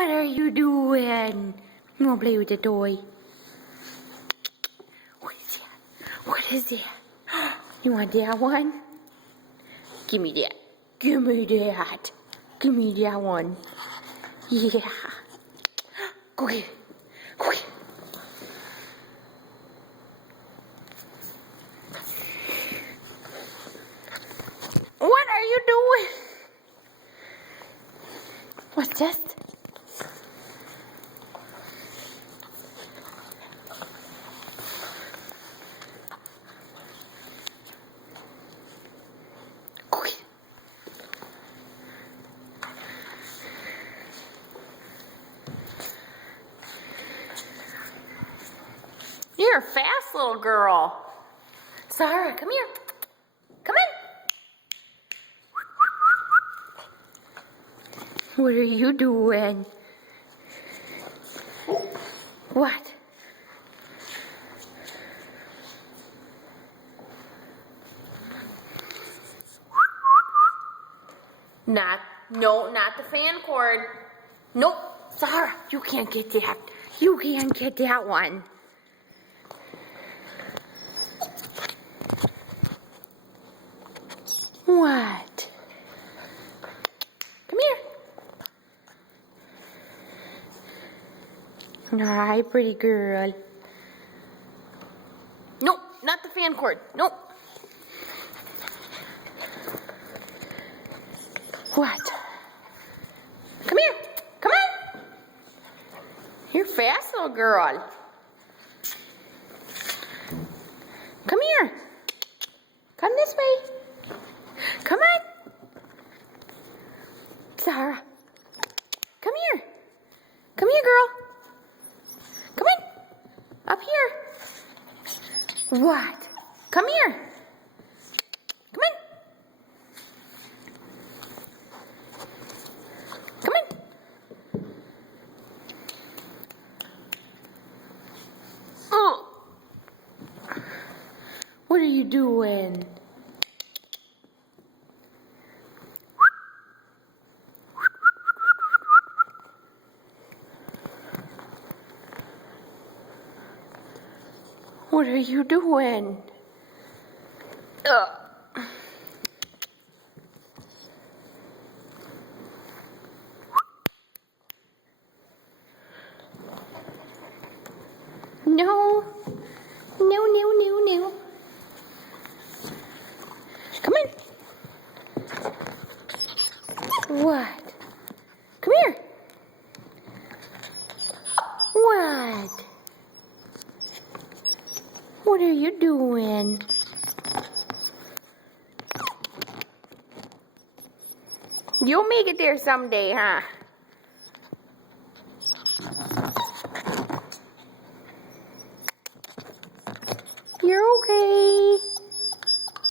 What are you doing? You want to play with the toy? What is that? What is that? You want that one? Give me that. Give me that. Give me that one. Yeah. Go get it. Go get it. What are you doing? What's this? Go get it. You're a fast little girl. Sarah, come here. Come in. What are you doing? What? Not the fan cord. Nope. Sarah, you can't get that. You can't get that one. What? Come here. Hi, pretty girl. Nope, not the fan cord. Nope. What? Come here. Come on. You're fast, little girl. Come here. Come this way. Come on. Sarah. Come here. Come here, girl. Come in. Up here. What? Come here. Come in. Come in. Oh. What are you doing? What are you doing? No. No, no, no, no. Come in. What? Come here. What? What are you doing? You'll make it there someday, huh?